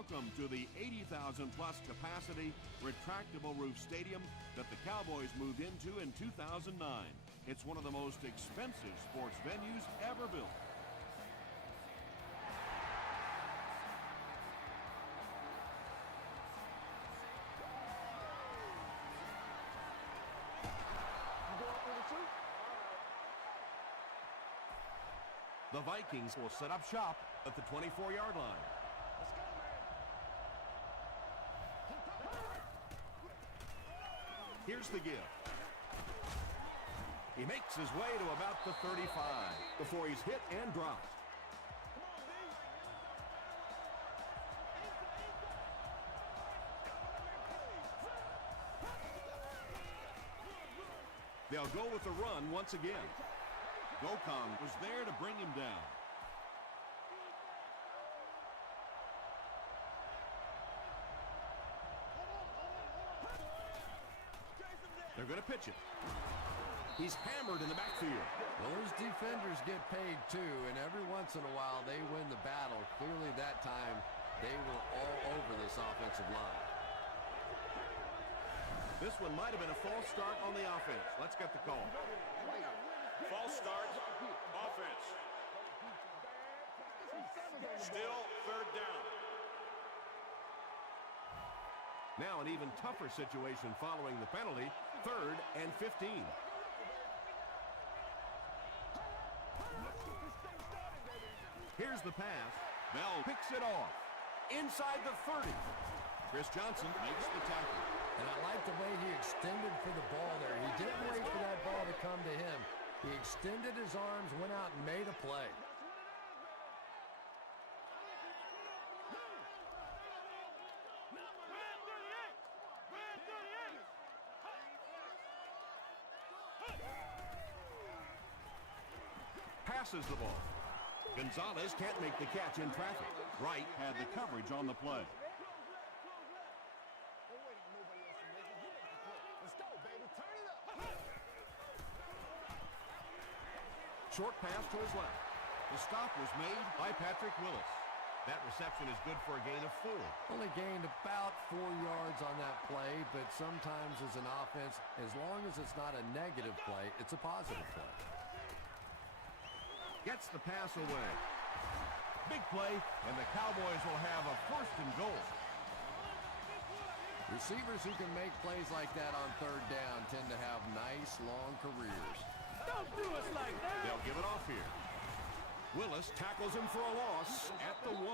Welcome to the 80,000-plus capacity retractable roof stadium that the Cowboys moved into in 2009. It's one of the most expensive sports venues ever built. The Vikings will set up shop at the 24-yard line. Let's go, man. Here's the give. He makes his way to about the 35 before he's hit and dropped. They'll go with the run once again. Gokong was there to bring him down. They're going to pitch it. He's hammered in the backfield. Well, those defenders get paid too, and every once in a while they win the battle. Clearly that time they were all over this offensive line. This one might have been a false start on the offense. Let's get the call. False start, offense. Still third down. Now an even tougher situation following the penalty, 3rd and 15. Here's the pass. Bell picks it off. Inside the 30. Chris Johnson makes the tackle. And I like the way he extended for the ball there. He didn't wait for that ball to come to him. He extended his arms, went out and made a play. Passes the ball. Gonzalez can't make the catch in traffic. Wright had the coverage on the play. Short pass to his left. The stop was made by Patrick Willis. That reception is good for a gain of 4. Only gained about 4 yards on that play, but sometimes as an offense, as long as it's not a negative play, it's a positive play. Gets the pass away. Big play, and the Cowboys will have a 1st and goal. Receivers who can make plays like that on 3rd down tend to have nice, long careers. Don't do us like that. They'll give it off here. Willis tackles him for a loss at the 1.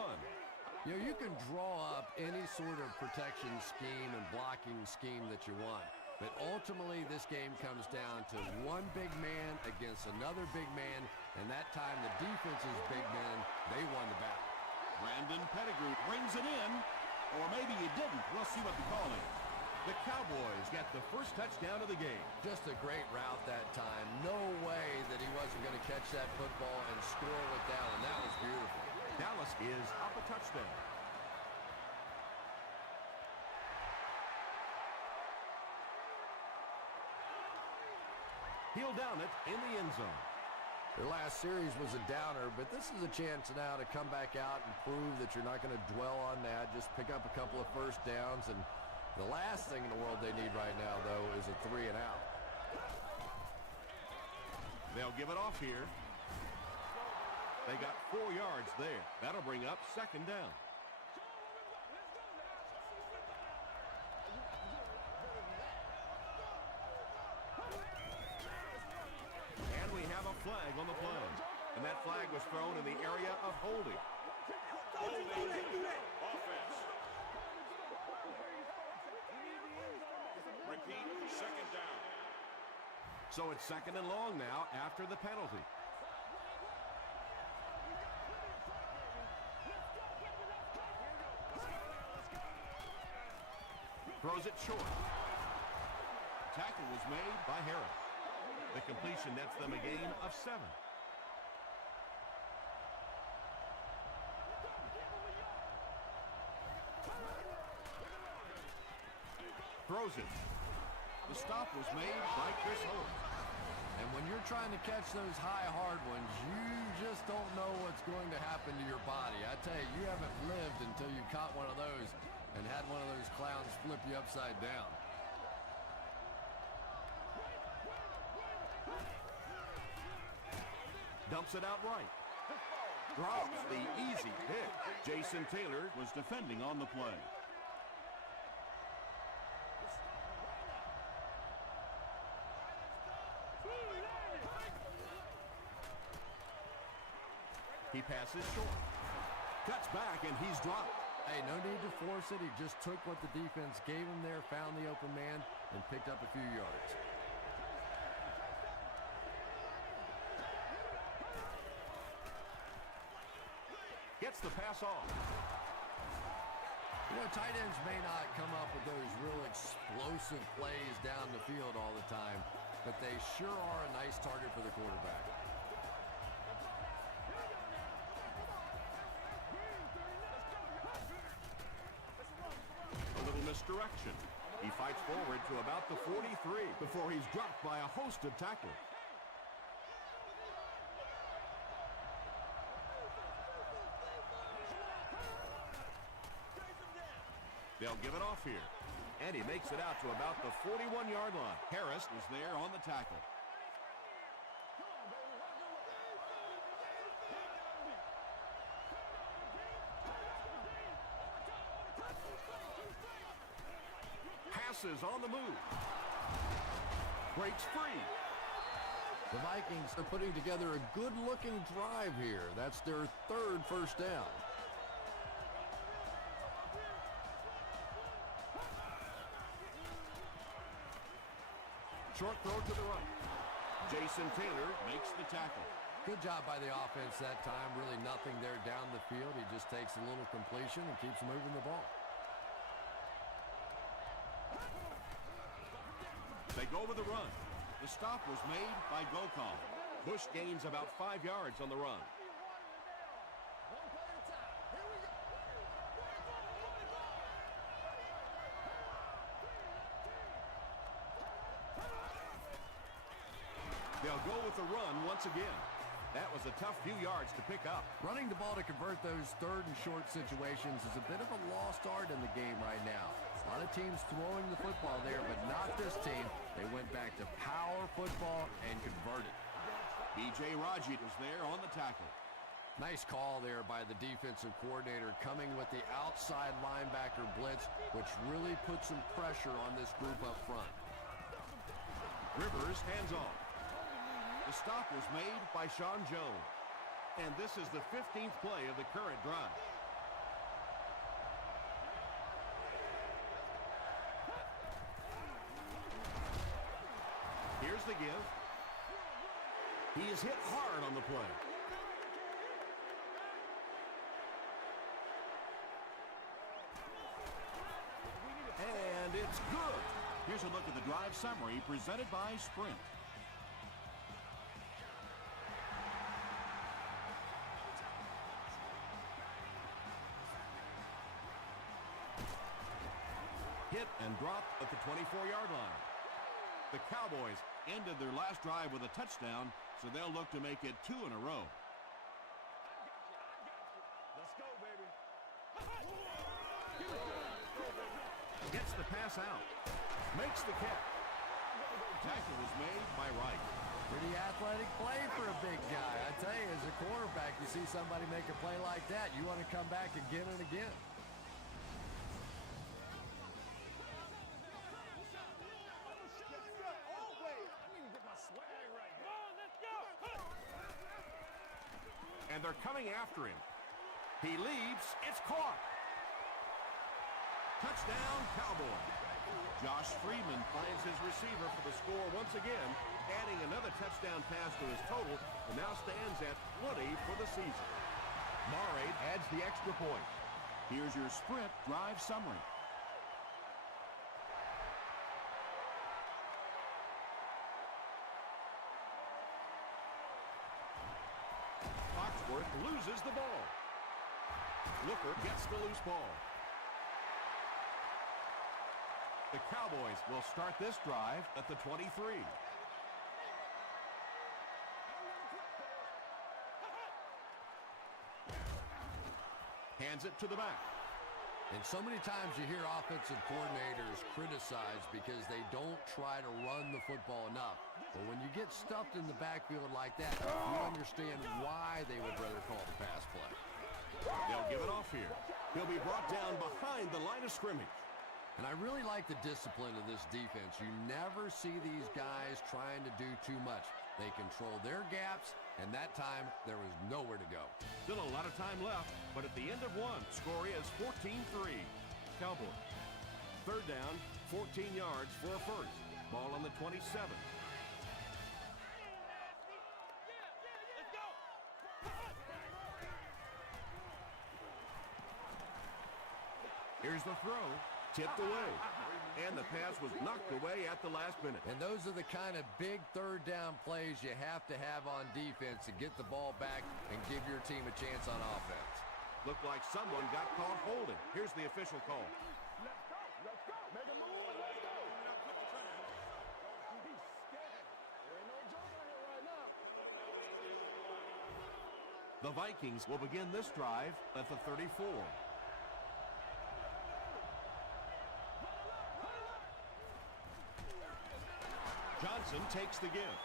You know, you can draw up any sort of protection scheme and blocking scheme that you want. But ultimately, this game comes down to one big man against another big man, and that time the defense's big men, they won the battle. Brandon Pettigrew brings it in, or maybe he didn't. We'll see what the call is. The Cowboys got the first touchdown of the game. Just a great route that time. No way that he wasn't going to catch that football and score with that one. That was beautiful. Dallas is up a touchdown. He'll down it in the end zone. Their last series was a downer, but this is a chance now to come back out and prove that you're not going to dwell on that. Just pick up a couple of first downs, and the last thing in the world they need right now, though, is a 3 and out. They'll give it off here. They got 4 yards there. That'll bring up 2nd down. And we have a flag on the play. And that flag was thrown in the area of holding. Offense. Repeat, 2nd down. So it's 2nd and long now after the penalty. Throws it short. Tackle was made by Harris. The completion nets them a gain of 7. Throws it. The stop was made by Chris Holmes. And when you're trying to catch those high, hard ones, you just don't know what's going to happen to your body. I I tell you, you haven't lived until you caught one of those and had one of those clowns flip you upside down. Dumps it out right. Drops the easy pick. Jason Taylor was defending on the play. He passes short. Cuts back, and he's dropped. Hey, no need to force it. He just took what the defense gave him there, found the open man, and picked up a few yards. Gets the pass off. You know, tight ends may not come up with those real explosive plays down the field all the time, but they sure are a nice target for the quarterback. A little misdirection. He fights forward to about the 43 before he's dropped by a host of tacklers. They'll give it off here. And he makes it out to about the 41-yard line. Harris is there on the tackle. Passes on the move. Breaks free. The Vikings are putting together a good-looking drive here. That's their third first down. Short throw to the right. Jason Taylor makes the tackle. Good job by the offense that time. Really nothing there down the field. He just takes a little completion and keeps moving the ball. They go with the run. The stop was made by Gokon. Bush gains about 5 yards on the run. They'll go with the run once again. That was a tough few yards to pick up. Running the ball to convert those third and short situations is a bit of a lost art in the game right now. A lot of teams throwing the football there, but not this team. They went back to power football and converted. B.J. Raji is there on the tackle. Nice call there by the defensive coordinator, coming with the outside linebacker blitz, which really put some pressure on this group up front. Rivers hands off. The stop was made by Sean Jones. And this is the 15th play of the current drive. Here's the give. He is hit hard on the play. And it's good. Here's a look at the drive summary presented by Sprint. Hit and dropped at the 24-yard line. The Cowboys ended their last drive with a touchdown, so they'll look to make it 2 in a row. Let's go, baby. Gets the pass out. Makes the catch. Tackle was made by Wright. Pretty athletic play for a big guy. I tell you, as a quarterback, you see somebody make a play like that, you want to come back again and again. And they're coming after him. He leaps. It's caught. Touchdown, Cowboys. Josh Freeman finds his receiver for the score once again, adding another touchdown pass to his total, and now stands at 20 for the season. Murray adds the extra point. Here's your Sprint drive summary. Foxworth loses the ball. Looker gets the loose ball. The Cowboys will start this drive at the 23. Hands it to the back. And so many times you hear offensive coordinators criticized because they don't try to run the football enough. But when you get stuffed in the backfield like that, you understand why they would rather call the pass play. They'll give it off here. He'll be brought down behind the line of scrimmage. And I really like the discipline of this defense. You never see these guys trying to do too much. They control their gaps, and that time there was nowhere to go. Still a lot of time left, but at the end of one, score is 14-3. Cowboys. Third down, 14 yards for a first. Ball on the 27. Here's the throw. Tipped away. And the pass was knocked away at the last minute. And those are the kind of big third down plays you have to have on defense to get the ball back and give your team a chance on offense. Looked like someone got caught holding. Here's the official call. Let's go. Let's go. Make a move and let's go. He's scared. There ain't no joke out here right now. The Vikings will begin this drive at the 34. Johnson takes the give.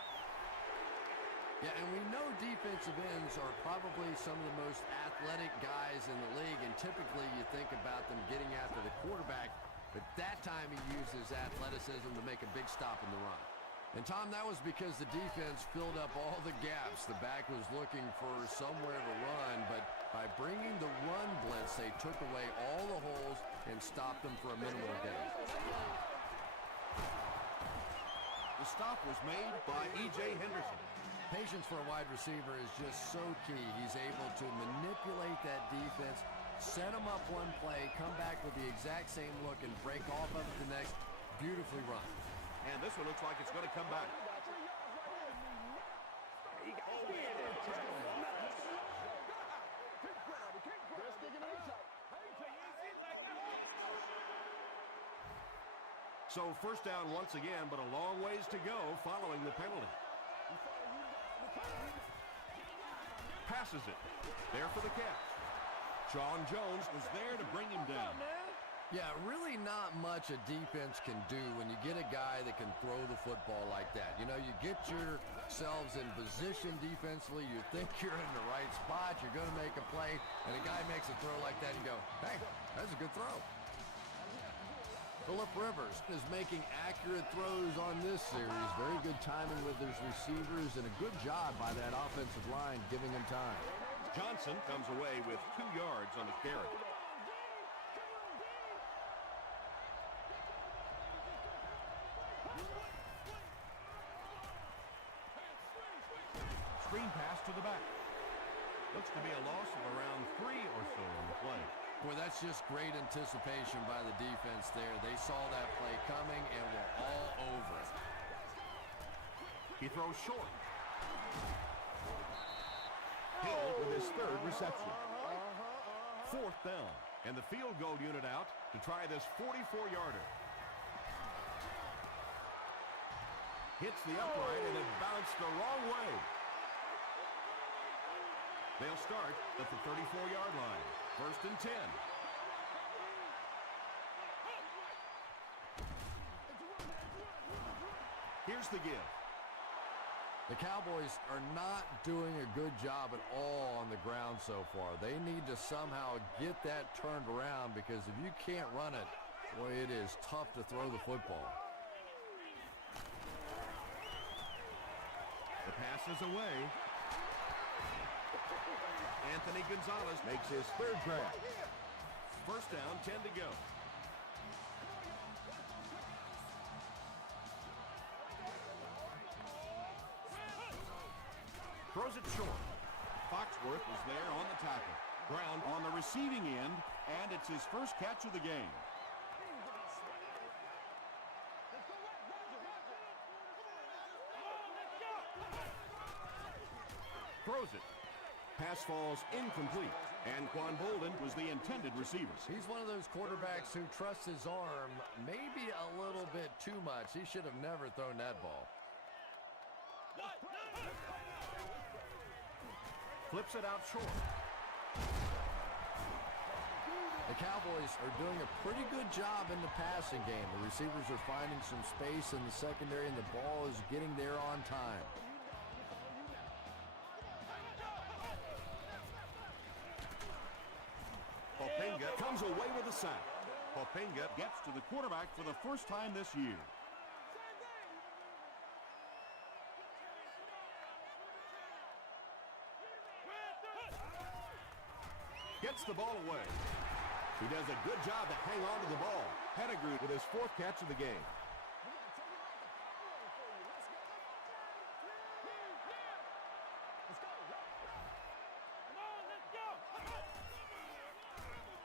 Yeah, and we know defensive ends are probably some of the most athletic guys in the league, and typically you think about them getting after the quarterback, but that time he uses athleticism to make a big stop in the run. And, Tom, that was because the defense filled up all the gaps. The back was looking for somewhere to run, but by bringing the run blitz, they took away all the holes and stopped them for a minimal gain. The stop was made by E.J. Henderson. Patience for a wide receiver is just so key. He's able to manipulate that defense, set them up one play, come back with the exact same look, and break off of it the next. Beautifully run. And this one looks like it's going to come back. So first down once again, but a long ways to go following the penalty. Passes it. There for the catch. Sean Jones was there to bring him down. Yeah, really not much a defense can do when you get a guy that can throw the football like that. You know, you get yourselves in position defensively, you think you're in the right spot, you're going to make a play, and a guy makes a throw like that and you go, hey, that's a good throw. Phillip Rivers is making accurate throws on this series. Very good timing with his receivers and a good job by that offensive line giving him time. Johnson comes away with 2 yards on the carry. Screen pass to the back. Looks to be a loss of around 3 or so on the play. Boy, that's just great anticipation by the defense there. They saw that play coming and were all over it. He throws short. Hill with his 3rd reception. 4th down. And the field goal unit out to try this 44-yarder. Hits the upright and it bounced the wrong way. They'll start at the 34-yard line. 1st and 10. Here's the give. The Cowboys are not doing a good job at all on the ground so far. They need to somehow get that turned around because if you can't run it, boy, it is tough to throw the football. The pass is away. Anthony Gonzalez makes his 3rd grab. 1st down, 10 to go. Throws it short. Foxworth was there on the tackle. Brown on the receiving end, and it's his first catch of the game. Throws it. Pass falls incomplete, and Quan Bolden was the intended receiver. He's one of those quarterbacks who trusts his arm maybe a little bit too much. He should have never thrown that ball. Flips it out short. Cowboys are doing a pretty good job in the passing game. The receivers are finding some space in the secondary, and the ball is getting there on time. Popenga comes away with a sack. Popenga gets to the quarterback for the first time this year. Gets the ball away. He does a good job to hang on to the ball. Pettigrew with his 4th catch of the game.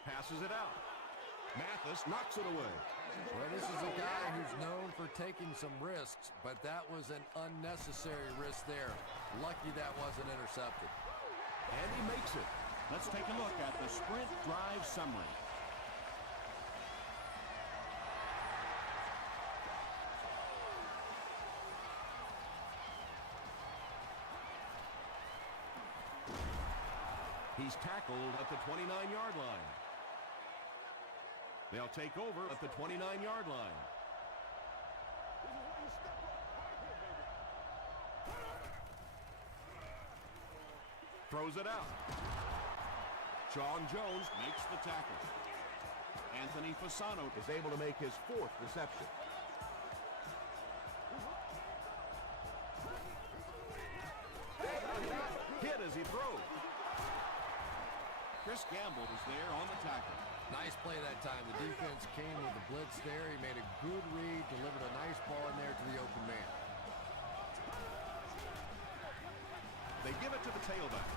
Passes it out. Mathis knocks it away. Well, this is a guy who's known for taking some risks, but that was an unnecessary risk there. Lucky that wasn't intercepted. And he makes it. Let's take a look at the sprint drive summary. He's tackled at the 29-yard line. They'll take over at the 29-yard line. Throws it out. Sean Jones makes the tackle. Anthony Fasano is able to make his 4th reception. Hit as he throws. Chris Gamble is there on the tackle. Nice play that time. The defense came with the blitz there. He made a good read, delivered a nice ball in there to the open man. They give it to the tailback.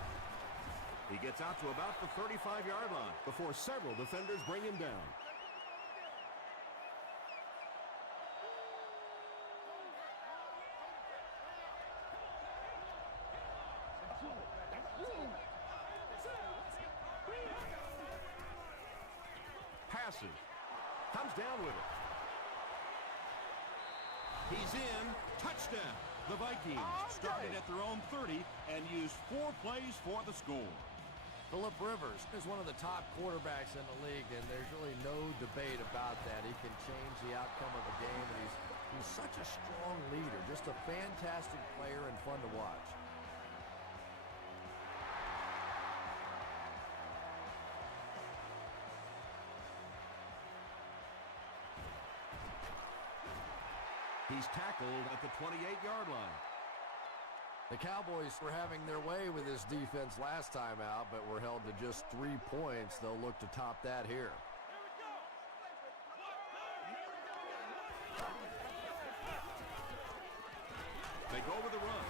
He gets out to about the 35-yard line before several defenders bring him down. Passes. Comes down with it. He's in. Touchdown. The Vikings started at their own 30 and used 4 plays for the score. Phillip Rivers is one of the top quarterbacks in the league, and there's really no debate about that. He can change the outcome of the game, and he's such a strong leader. Just a fantastic player and fun to watch. He's tackled at the 28-yard line. The Cowboys were having their way with this defense last time out, but were held to just 3 points. They'll look to top that here. They go with the run,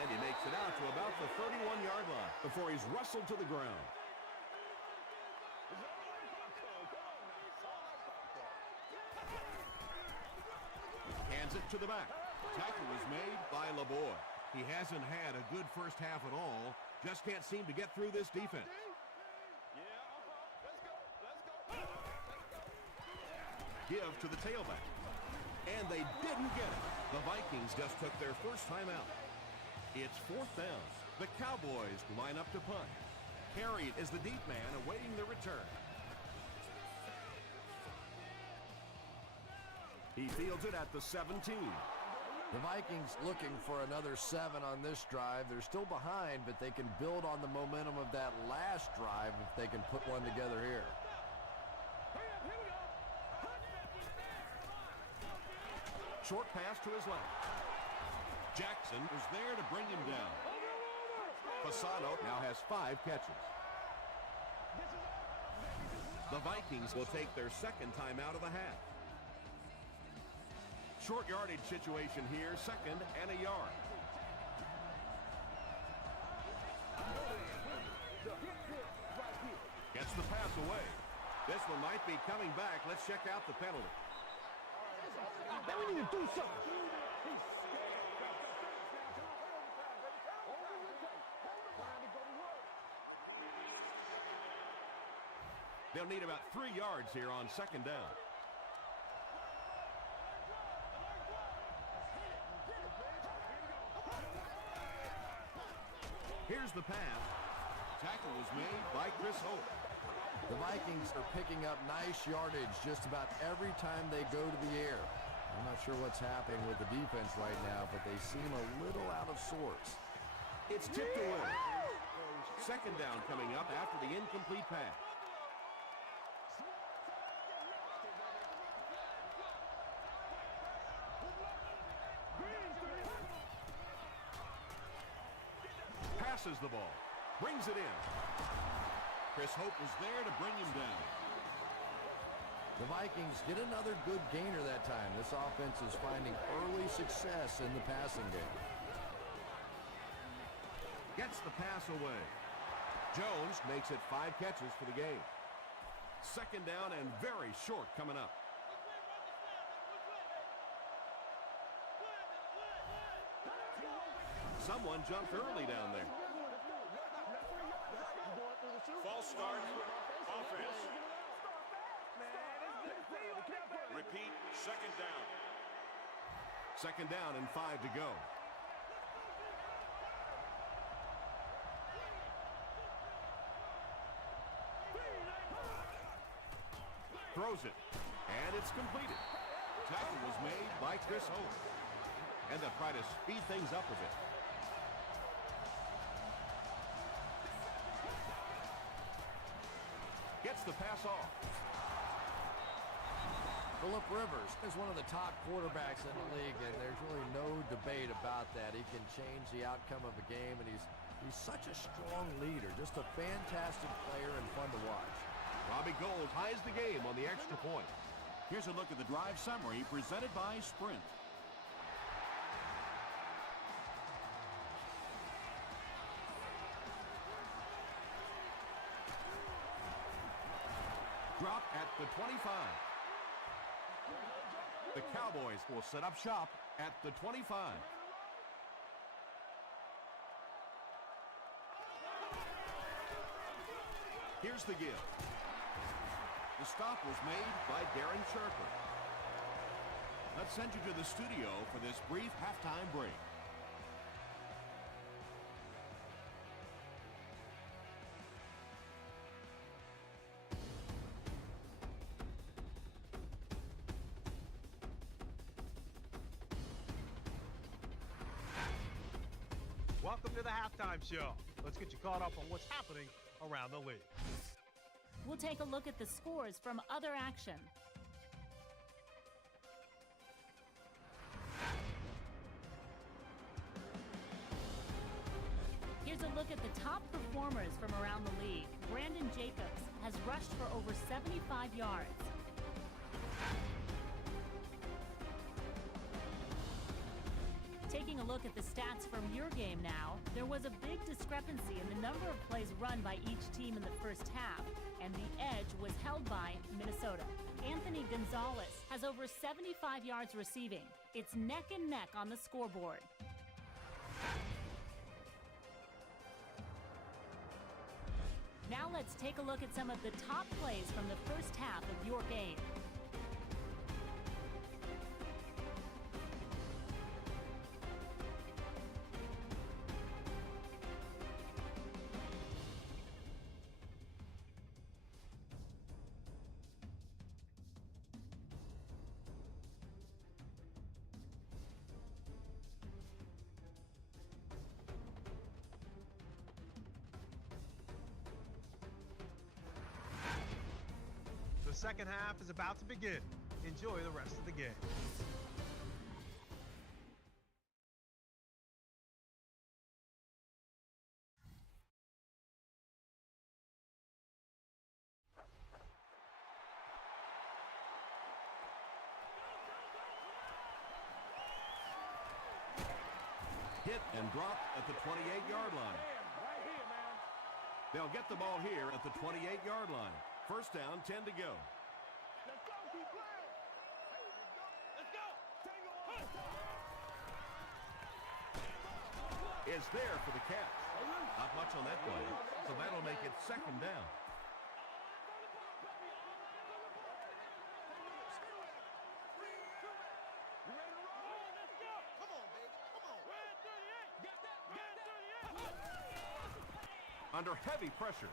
and he makes it out to about the 31-yard line before he's wrestled to the ground. Hands it to the back. Tackle is made by LeBoy. He hasn't had a good first half at all. Just can't seem to get through this defense. Give to the tailback. And they didn't get it. The Vikings just took their first time out. It's 4th down. The Cowboys line up to punt. Carried is the deep man awaiting the return. He fields it at the 17. The Vikings looking for another 7 on this drive. They're still behind, but they can build on the momentum of that last drive if they can put one together here. Short pass to his left. Jackson is there to bring him down. Fasano now has 5 catches. The Vikings will take their 2nd time out of the half. Short yardage situation here, 2nd and a yard. Gets the pass away. This one might be coming back. Let's check out the penalty. We need to do something. They'll need about 3 yards here on 2nd down. Here's the pass. Tackle was made by Chris Hope. The Vikings are picking up nice yardage just about every time they go to the air. I'm not sure what's happening with the defense right now, but they seem a little out of sorts. It's tipped away. Second down coming up after the incomplete pass. Passes the ball. Brings it in. Chris Hope was there to bring him down. The Vikings get another good gainer that time. This offense is finding early success in the passing game. Gets the pass away. Jones makes it 5 catches for the game. Second down and very short coming up. Someone jumped early down there. False start. Offense. Repeat. Second down. Second down and 5 to go. Throws it, and it's completed. Tackle was made by Chris Hope. And they'll try to speed things up a bit. Gets the pass off. Phillip Rivers is one of the top quarterbacks in the league, and there's really no debate about that. He can change the outcome of a game, and he's such a strong leader. Just a fantastic player and fun to watch. Robbie Gould ties the game on the extra point. Here's a look at the drive summary presented by Sprint. Drop at the 25. The Cowboys will set up shop at the 25. Here's the give. The stop was made by Darren Sharper. Let's send you to the studio for this brief halftime break. Welcome to the halftime show. Let's get you caught up on what's happening around the league. We'll take a look at the scores from other action. Here's a look at the top performers from around the league. Brandon Jacobs has rushed for over 75 yards. Taking a look at the stats from your game now, there was a big discrepancy in the number of plays run by each team in the first half, and the edge was held by Minnesota. Anthony Gonzalez has over 75 yards receiving. It's neck and neck on the scoreboard. Now let's take a look at some of the top plays from the first half of your game. The second half is about to begin. Enjoy the rest of the game. Hit and drop at the 28-yard line. They'll get the ball here at the 28-yard line. First down, 10 to go. Let's go, keep playing. Let's go. Is there for the catch. Not much on that play, so that'll make it second down. Under heavy pressure.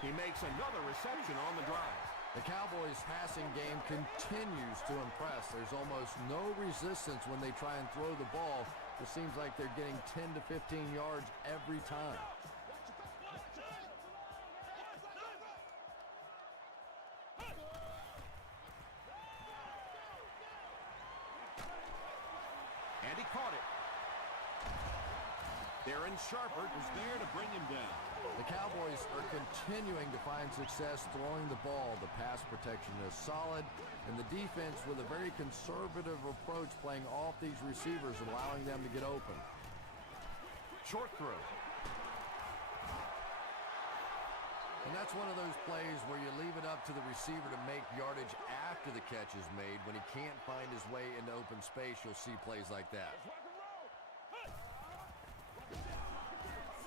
He makes another reception on the drive. The Cowboys' passing game continues to impress. There's almost no resistance when they try and throw the ball. It seems like they're getting 10 to 15 yards every time. And he caught it. Darren Sharper is there to bring him down. The Cowboys are continuing to find success throwing the ball. The pass protection is solid, and the defense with a very conservative approach playing off these receivers, allowing them to get open. Short throw. And that's one of those plays where you leave it up to the receiver to make yardage after the catch is made. When he can't find his way into open space, you'll see plays like that.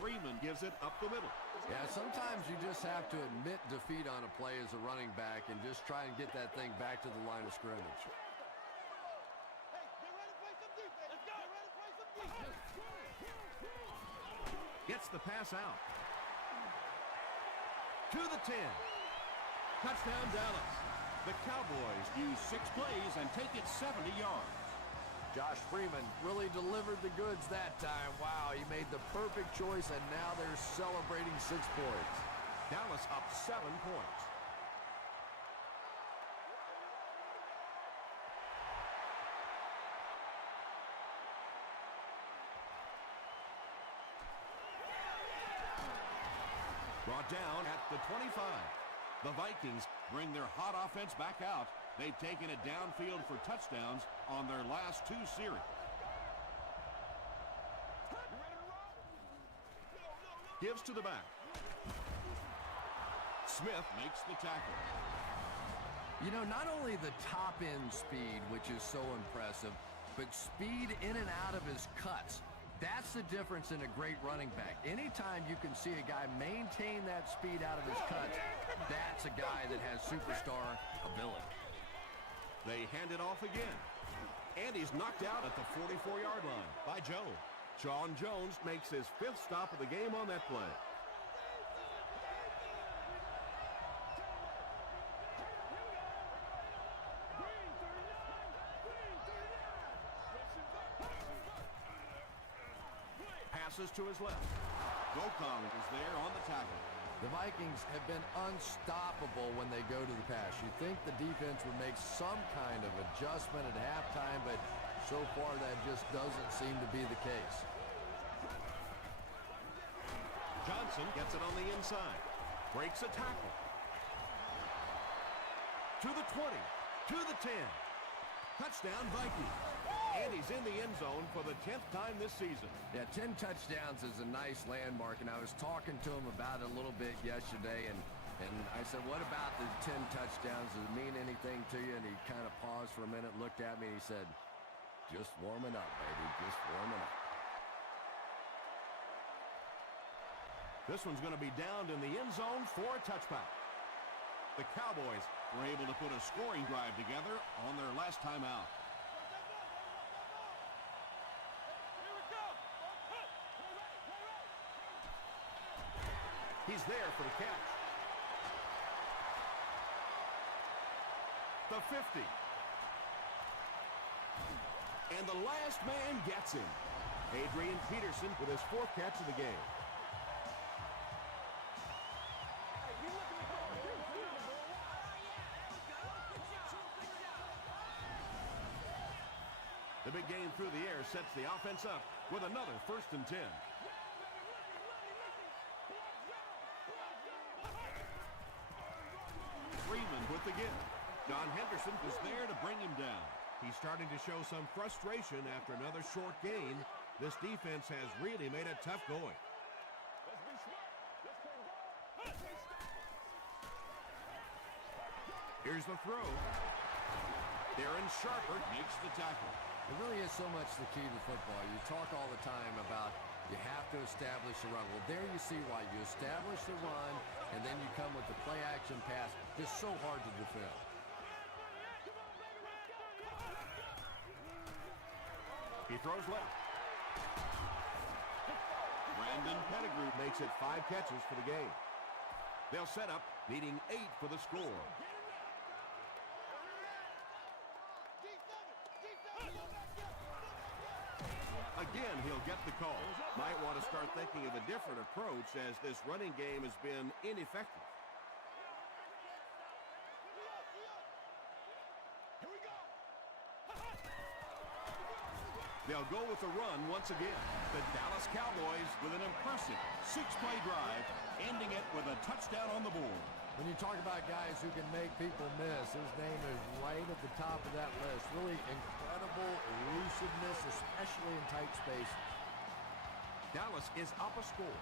Freeman gives it up the middle. Yeah, sometimes you just have to admit defeat on a play as a running back and just try and get that thing back to the line of scrimmage. Gets the pass out. To the 10. Touchdown, Dallas. The Cowboys use 6 plays and take it 70 yards. Josh Freeman really delivered the goods that time. Wow, he made the perfect choice, and now they're celebrating 6 points. Dallas up 7 points. Brought down at the 25. The Vikings bring their hot offense back out. They've taken it downfield for touchdowns on their last 2 series. Gives to the back. Smith makes the tackle. You know, not only the top-end speed, which is so impressive, but speed in and out of his cuts. That's the difference in a great running back. Anytime you can see a guy maintain that speed out of his cuts, that's a guy that has superstar ability. They hand it off again. And he's knocked out at the 44-yard line by Jones. Sean Jones makes his 5th stop of the game on that play. Passes to his left. Gokong is there on the tackle. The Vikings have been unstoppable when they go to the pass. You'd think the defense would make some kind of adjustment at halftime, but so far that just doesn't seem to be the case. Johnson gets it on the inside. Breaks a tackle. To the 20. To the 10. Touchdown, Vikings. And he's in the end zone for the 10th time this season. Yeah, 10 touchdowns is a nice landmark, and I was talking to him about it a little bit yesterday, and I said, what about the 10 touchdowns? Does it mean anything to you? And he kind of paused for a minute, looked at me, and he said, just warming up, baby, just warming up. This one's going to be downed in the end zone for a touchback. The Cowboys were able to put a scoring drive together on their last time out. He's there for the catch. The 50. And the last man gets him. Adrian Peterson with his 4th catch of the game. The big game through the air sets the offense up with another 1st and 10. Freeman with the give. John Henderson was there to bring him down. He's starting to show some frustration after another short gain. This defense has really made it tough going. Here's the throw. Darren Sharper makes the tackle. It really is so much the key to football. You talk all the time about you have to establish the run. Well, there you see why. You establish the run, and then you come with the play-action pass. It's so hard to defend. He throws left. Brandon Pettigrew makes it 5 catches for the game. They'll set up, needing 8 for the score. Again, he'll get the call. Might want to start thinking of a different approach as this running game has been ineffective. They'll go with the run once again. The Dallas Cowboys with an impressive 6-play drive, ending it with a touchdown on the board. When you talk about guys who can make people miss, his name is right at the top of that list. Really incredible elusiveness, especially in tight space. Dallas is up a score.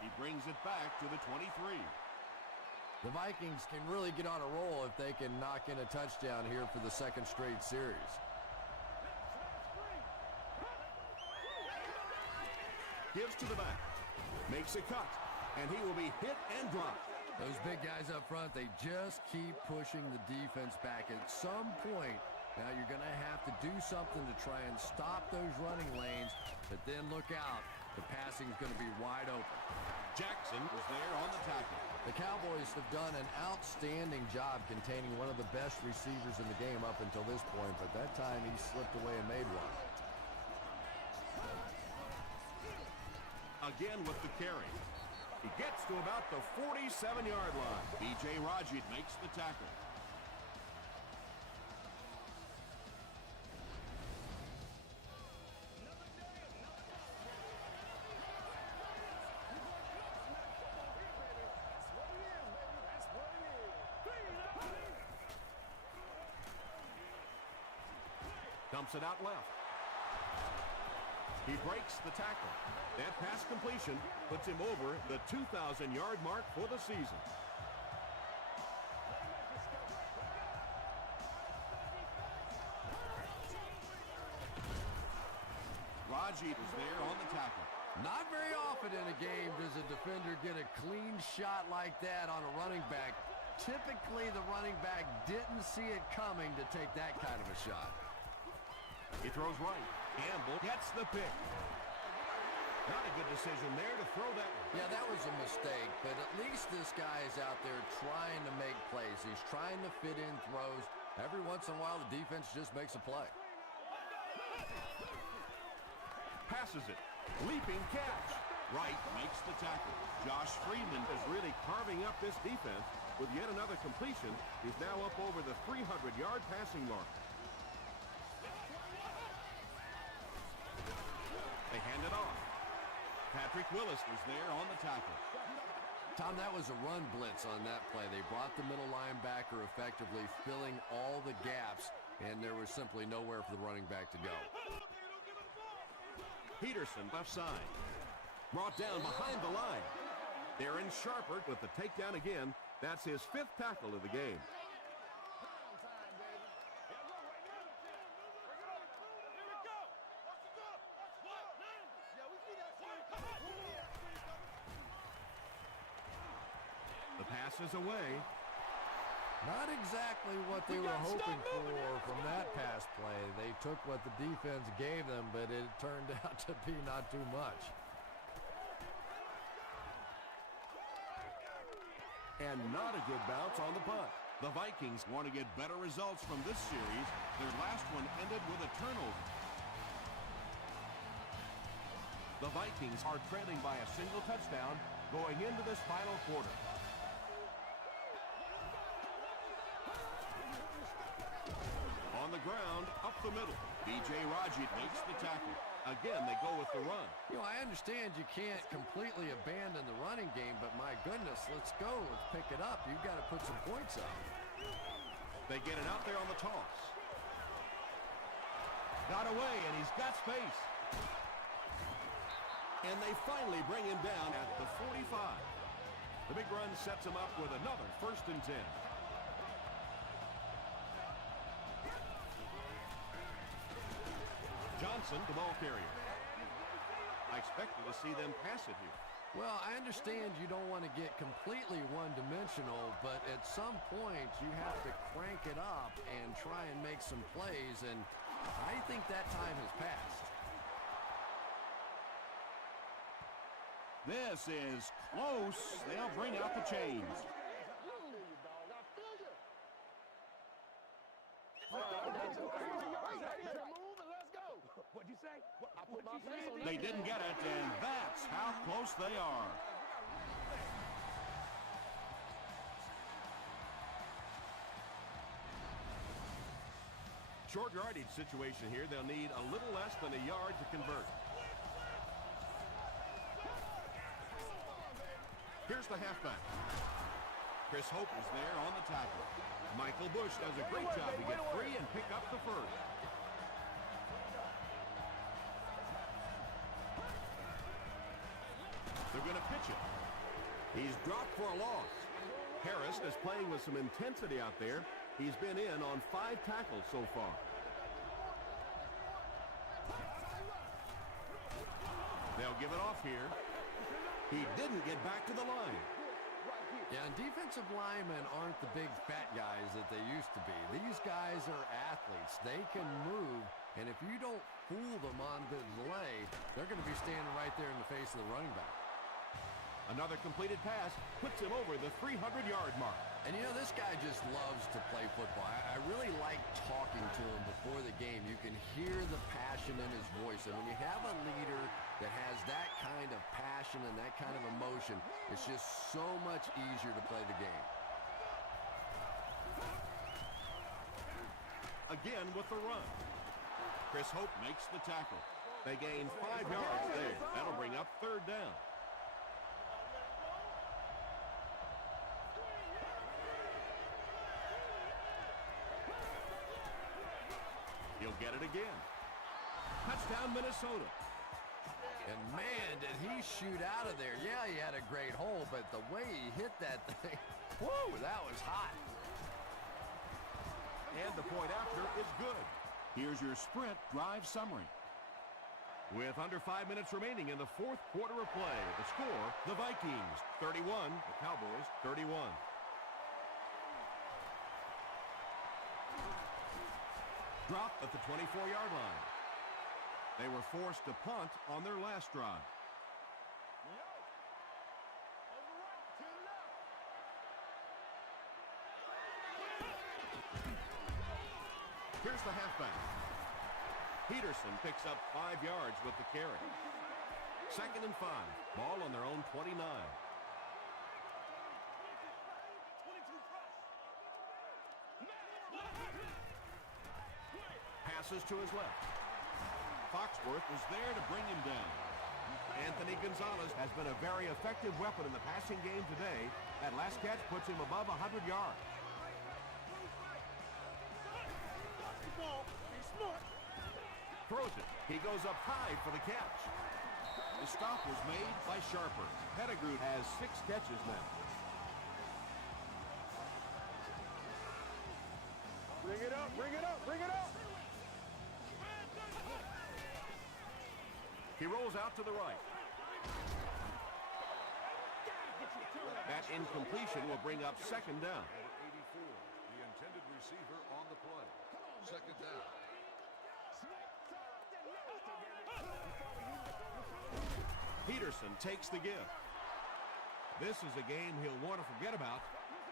He brings it back to the 23. The Vikings can really get on a roll if they can knock in a touchdown here for the second straight series. Gives to the back. Makes a cut. And he will be hit and dropped. Those big guys up front, they just keep pushing the defense back. At some point, now you're going to have to do something to try and stop those running lanes. But then look out. The passing is going to be wide open. Jackson is there on the tackle. The Cowboys have done an outstanding job containing one of the best receivers in the game up until this point, but that time he slipped away and made one. Again with the carry. He gets to about the 47-yard line. B.J. Rajic makes the tackle. Dumps it out left. He breaks the tackle. That pass completion puts him over the 2,000-yard mark for the season. Rajic is there on the tackle. Not very often in a game does a defender get a clean shot like that on a running back. Typically, the running back didn't see it coming to take that kind of a shot. He throws right. Campbell gets the pick. Not a good decision there to throw that one. Yeah, that was a mistake, but at least this guy is out there trying to make plays. He's trying to fit in throws. Every once in a while, the defense just makes a play. Passes it. Leaping catch. Wright makes the tackle. Josh Freeman is really carving up this defense with yet another completion. He's now up over the 300-yard passing mark. They hand it off. Patrick Willis was there on the tackle. Tom, that was a run blitz on that play. They brought the middle linebacker effectively filling all the gaps, and there was simply nowhere for the running back to go. Peterson left side. Brought down behind the line. Darren Sharper with the takedown again. That's his 5th tackle of the game. The pass is away. Not exactly what they were hoping for from that pass play. They took what the defense gave them, but it turned out to be not too much. And not a good bounce on the punt. The Vikings want to get better results from this series. Their last one ended with a turnover. The Vikings are trailing by a single touchdown going into this final quarter. On the ground, up the middle. B.J. Rajic makes the tackle. Again, they go with the run. You know, I understand you can't completely abandon the running game, but my goodness, let's go. Let's pick it up. You've got to put some points up. They get it out there on the toss. Got away, and he's got space. And they finally bring him down at the 45. The big run sets him up with another 1st and 10. Johnson, the ball carrier. I expected to see them pass it here. Well, I understand you don't want to get completely one-dimensional, but at some point you have to crank it up and try and make some plays, and I think that time has passed. This is close. They'll bring out the chains. They didn't get it, and that's how close they are. Short yardage situation here. They'll need a little less than a yard to convert. Here's the halfback. Chris Hope is there on the tackle. Michael Bush does a great job to get free and pick up the first. They're going to pitch it. He's dropped for a loss. Harris is playing with some intensity out there. He's been in on 5 tackles so far. They'll give it off here. He didn't get back to the line. Yeah, and defensive linemen aren't the big fat guys that they used to be. These guys are athletes. They can move, and if you don't fool them on the delay, they're going to be standing right there in the face of the running back. Another completed pass puts him over the 300-yard mark. And you know, this guy just loves to play football. I really like talking to him before the game. You can hear the passion in his voice. And when you have a leader that has that kind of passion and that kind of emotion, it's just so much easier to play the game. Again with the run. Chris Hope makes the tackle. They gain 5 yards there. That'll bring up 3rd down. He'll get it again. Touchdown, Minnesota. And man, did he shoot out of there. Yeah, he had a great hole, but the way he hit that thing, whoa, that was hot. And the point after is good. Here's your sprint drive summary. With under 5 minutes remaining in the 4th quarter of play, the score, the Vikings 31, the Cowboys 31. Dropped at the 24-yard line. They were forced to punt on their last drive. Here's the halfback. Peterson picks up 5 yards with the carry. 2nd and 5. Ball on their own 29. Passes to his left. Foxworth was there to bring him down. Anthony Gonzalez has been a very effective weapon in the passing game today. That last catch puts him above 100 yards. Throws it. He goes up high for the catch. The stop was made by Sharper. Pettigrew has 6 catches now. Bring it up, bring it up, bring it up. He rolls out to the right. That incompletion will bring up 2nd down. Number 84, the intended receiver on the play. 2nd down. Peterson takes the give. This is a game he'll want to forget about.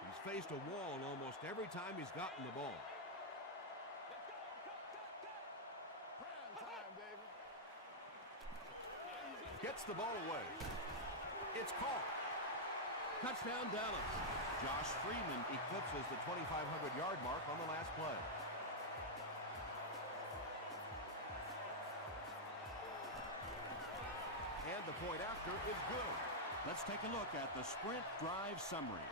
He's faced a wall almost every time he's gotten the ball. Gets the ball away. It's caught. Touchdown, Dallas. Josh Freeman eclipses the 2,500-yard mark on the last play. And the point after is good. Let's take a look at the sprint drive summary.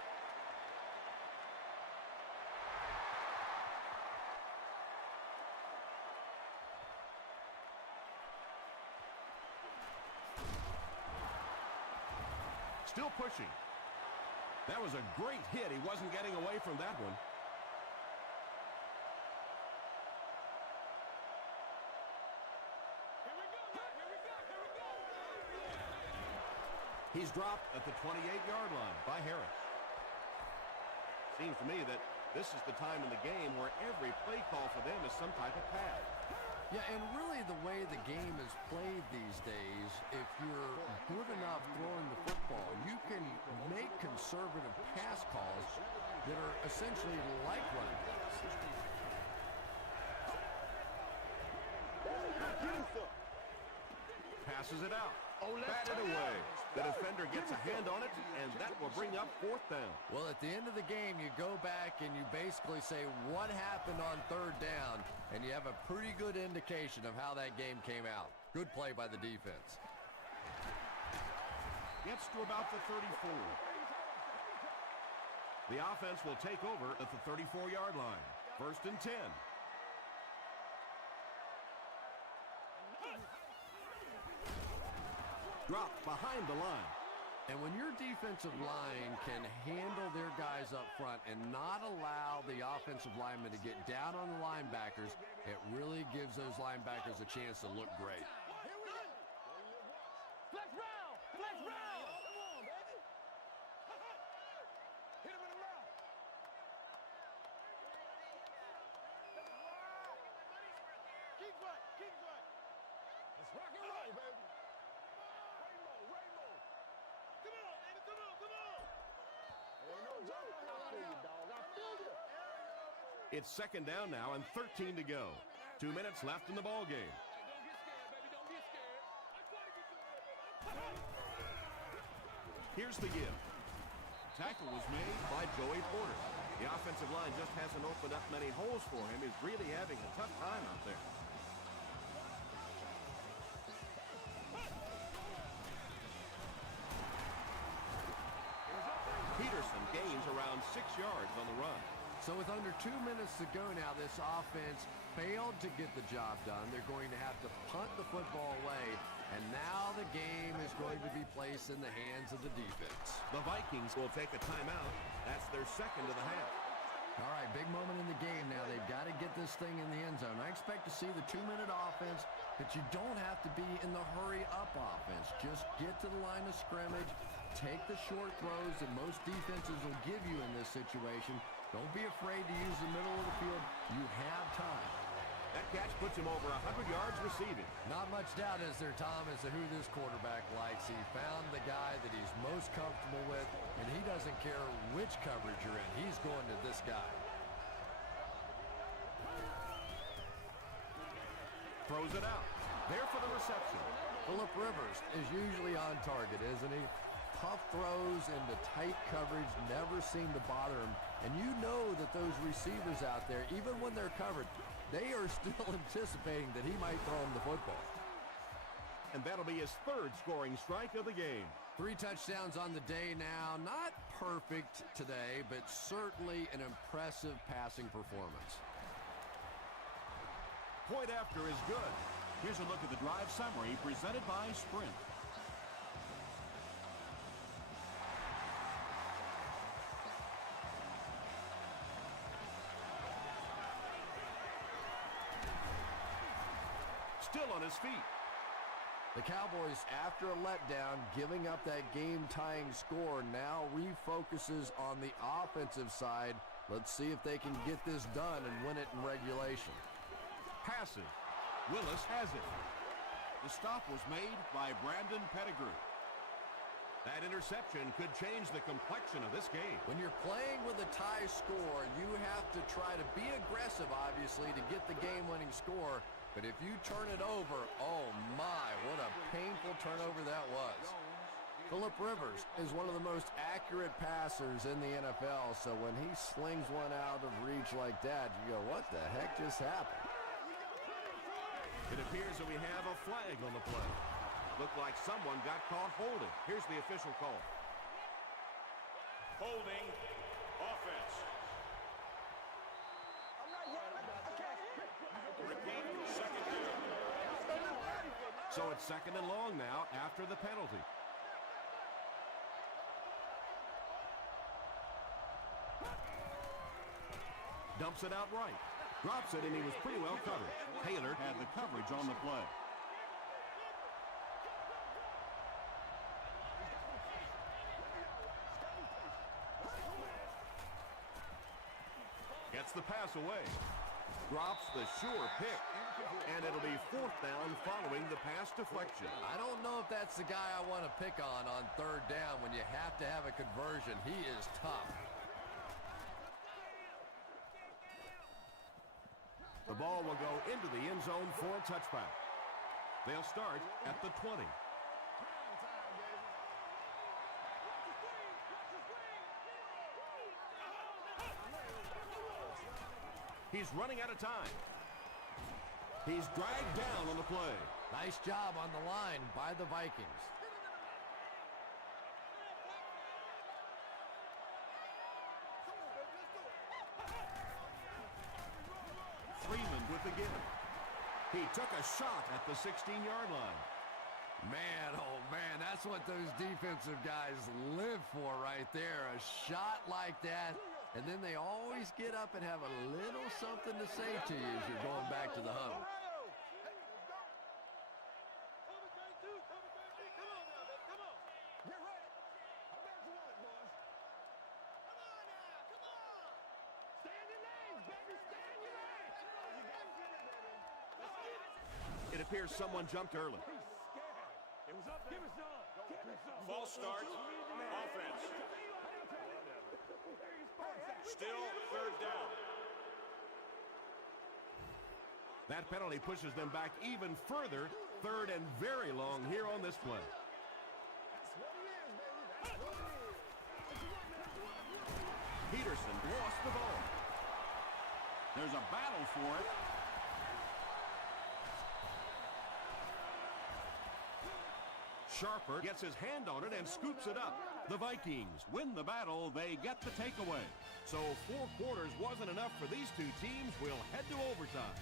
Still pushing. That was a great hit. He wasn't getting away from that one. He's dropped at the 28-yard line by Harris. Seems to me that this is the time in the game where every play call for them is some type of pass. Yeah, and really the way the game is played these days, if you're good enough throwing the football, you can make conservative pass calls that are essentially like running backs. Passes it out. Batted away. The defender gets a hand on it, and that will bring up 4th down. Well, at the end of the game, you go back and you basically say what happened on 3rd down, and you have a pretty good indication of how that game came out. Good play by the defense. Gets to about the 34. The offense will take over at the 34-yard line. 1st and 10. Dropped behind the line. And when your defensive line can handle their guys up front and not allow the offensive linemen to get down on the linebackers, it really gives those linebackers a chance to look great. Flex round! Flex round! Come on, baby! Hit him in the mouth! Keep right! Keep right! Let's rock and roll, baby! Rainbow! Come on, baby! Come on! Come on! Ain't no joke out here, dog. I feel you! It's 2nd down now and 13 to go. 2 minutes left in the ball game. Don't get scared, baby. Don't get scared. I try to get you. Here's the give. Tackle was made by Joey Porter. The offensive line just hasn't opened up many holes for him. He's really having a tough time out there. Peterson gains around 6 yards on the run. So with under 2 minutes to go now, this offense failed to get the job done. They're going to have to punt the football away, and now the game is going to be placed in the hands of the defense. The Vikings will take a timeout. That's their 2nd of the half. All right, big moment in the game now. They've got to get this thing in the end zone. I expect to see the 2-minute offense, but you don't have to be in the hurry-up offense. Just get to the line of scrimmage, take the short throws that most defenses will give you in this situation. Don't be afraid to use the middle of the field. You have time. That catch puts him over 100 yards receiving. Not much doubt is there, Tom, as to who this quarterback likes. He found the guy that he's most comfortable with, and he doesn't care which coverage you're in. He's going to this guy. Throws it out. There for the reception. Phillip Rivers is usually on target, isn't he? Tough throws into tight coverage never seem to bother him. And you know that those receivers out there, even when they're covered, they are still anticipating that he might throw him the football. And that'll be his 3rd scoring strike of the game. 3 touchdowns on the day now. Not perfect today, but certainly an impressive passing performance. Point after is good. Here's a look at the drive summary presented by Sprint. Still on his feet. The Cowboys, after a letdown, giving up that game-tying score, now refocuses on the offensive side. Let's see if they can get this done and win it in regulation. Passing. Willis has it. The stop was made by Brandon Pettigrew. That interception could change the complexion of this game. When you're playing with a tie score, you have to try to be aggressive, obviously, to get the game-winning score. But if you turn it over, oh my, what a painful turnover that was. Phillip Rivers is one of the most accurate passers in the NFL, so when he slings one out of reach like that, you go, what the heck just happened? It appears that we have a flag on the play. Looked like someone got caught holding. Here's the official call. Holding offense. Repeat, 2nd down. So it's 2nd and long now after the penalty. Dumps it out right. Drops it, and he was pretty well covered. Taylor had the coverage on the play. the pass away. Drops the sure pick. And it'll be 4th down following the pass deflection. I don't know if that's the guy I want to pick on 3rd down when you have to have a conversion. He is tough. The ball will go into the end zone for a touchback. They'll start at the 20. He's running out of time. He's dragged down on the play. Nice job on the line by the Vikings. Freeman with the give. He took a shot at the 16-yard line. Man, oh man, that's what those defensive guys live for right there. A shot like that, and then they always get up and have a little something to say to you as you're going back to the huddle. It appears someone jumped early. False start. Offense. Still 3rd down. That penalty pushes them back even further. 3rd and very long here on this play. Peterson lost the ball. There's a battle for it. Sharper gets his hand on it and scoops it up. The Vikings win the battle. They get the takeaway. So 4 quarters wasn't enough for these two teams. We'll head to overtime.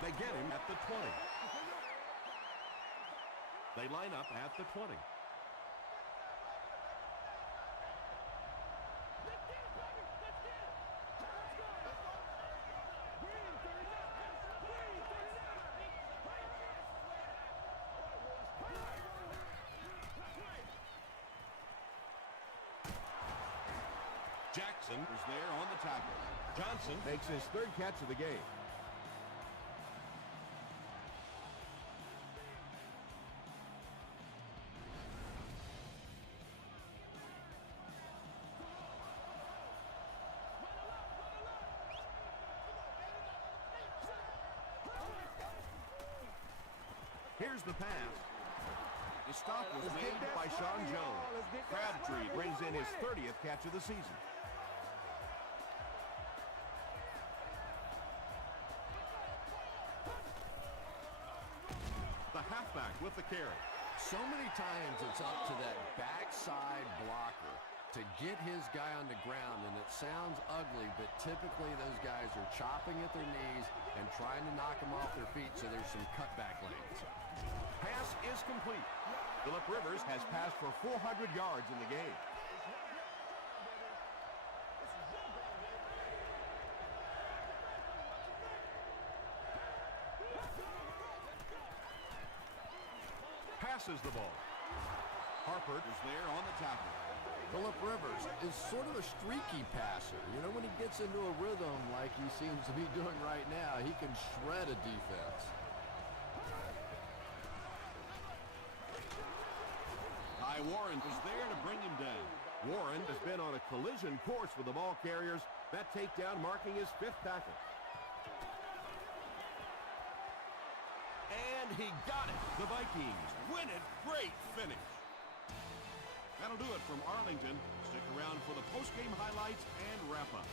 They get him at the 20. They line up at the 20. Jackson is there on the tackle. Johnson makes his 3rd catch of the game. Here's the pass. The stop was made by Sean Jones. Crabtree brings in his 30th catch of the season. The halfback with the carry. So many times it's up to that backside blocker to get his guy on the ground, and it sounds ugly, but typically those guys are chopping at their knees and trying to knock them off their feet, so there's some cutback lanes. Pass is complete. Phillip Rivers has passed for 400 yards in the game. Passes the ball. Harper is there on the tackle. Phillip Rivers is sort of a streaky passer. You know, when he gets into a rhythm like he seems to be doing right now, he can shred a defense. Warren is there to bring him down. Warren has been on a collision course with the ball carriers. That takedown marking his 5th tackle. And he got it. The Vikings win it. Great finish. That'll do it from Arlington. Stick around for the post-game highlights and wrap-up.